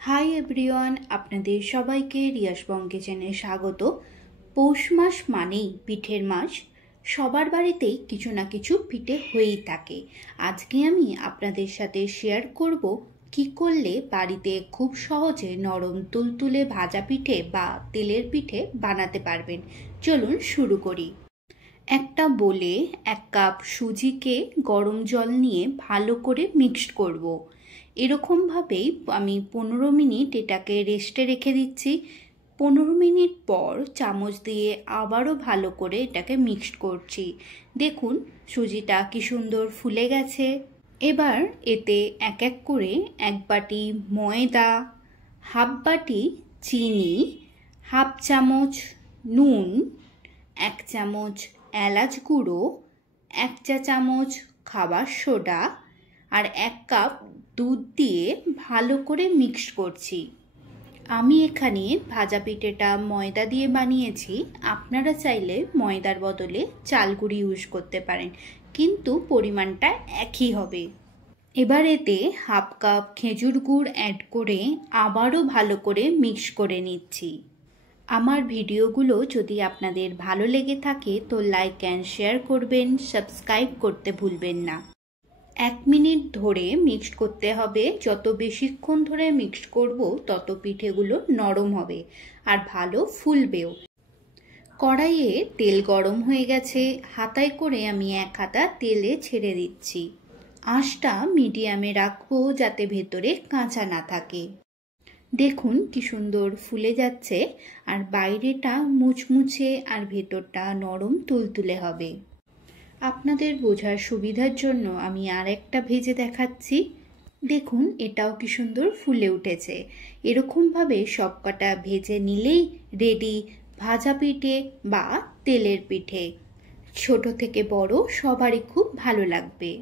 Hi everyone, আপনাদের সবাইকে রিয়াসবং কিচেনে স্বাগত। পৌষ মাস মানেই পিঠের মাস। সবার বাড়িতেই কিছু না কিছু পিঠে হয়েই থাকে। আজকে আমি আপনাদের সাথে শেয়ার করব কি করলে বাড়িতে খুব সহজে নরম তুলতুলে ভাজা পিঠে বা তেলের পিঠে বানাতে পারবেন। চলুন শুরু করি। একটা বোলে 1 কাপ সুজিকে গরম জল নিয়ে ভালো করে মিক্সড করব। এরকমভাবেই আমি 15 মিনিট এটাকে রেস্টে রেখে দিচ্ছি। 15 মিনিট পর চামচ দিয়ে আবারও ভালো করে এটাকে মিক্সড করছি। দেখুন সুজিটা কি সুন্দর ফুলে গেছে। এবার এতে এক এক করে 1 বাটি ময়দা, হাফ বাটি চিনি, হাফ চামচ নুন, 1 চামচ এলাচ গুঁড়ো, 1 চা চামচ খাবার সোডা আর 1 কাপ দুধ দিয়ে ভালো করে মিক্স করছি। আমি এখানে ভাজা পিঠেটা ময়দা দিয়ে বানিয়েছি। আপনারা চাইলে ময়দার বদলে চাল গুঁড়ি ইউজ করতে পারেন, কিন্তু পরিমাণটা একই হবে। এবার এতে হাফ কাপ খেজুর গুড় অ্যাড করে আবারও ভালো করে মিক্স করে নিচ্ছি। আমার ভিডিওগুলো যদি আপনাদের ভালো লেগে থাকে তো লাইক অ্যান্ড শেয়ার করবেন, সাবস্ক্রাইব করতে ভুলবেন না। 1 মিনিট ধরে মিক্সড করতে হবে। যত বেশিক্ষণ ধরে মিক্সড করব তত পিঠেগুলো নরম হবে আর ভালো ফুলবেও। কড়াইয়ে তেল গরম হয়ে গেছে। হাতায় করে আমি 1 হাতা তেলে ছেড়ে দিচ্ছি। আঁচটা মিডিয়ামে রাখবো যাতে ভেতরে কাঁচা না থাকে। দেখুন কি সুন্দর ফুলে যাচ্ছে আর বাইরেটা মুচমুচে আর ভেতরটা নরম তুলতুলে হবে। আপনাদের বোঝার সুবিধার জন্য আমি আরেকটা ভেজে দেখাচ্ছি। দেখুন এটাও কি সুন্দর ফুলে উঠেছে। এরকমভাবে সবকটা ভেজে নিলেই রেডি ভাজা পিঠে বা তেলের পিঠে। ছোট থেকে বড় সবারই খুব ভালো লাগবে।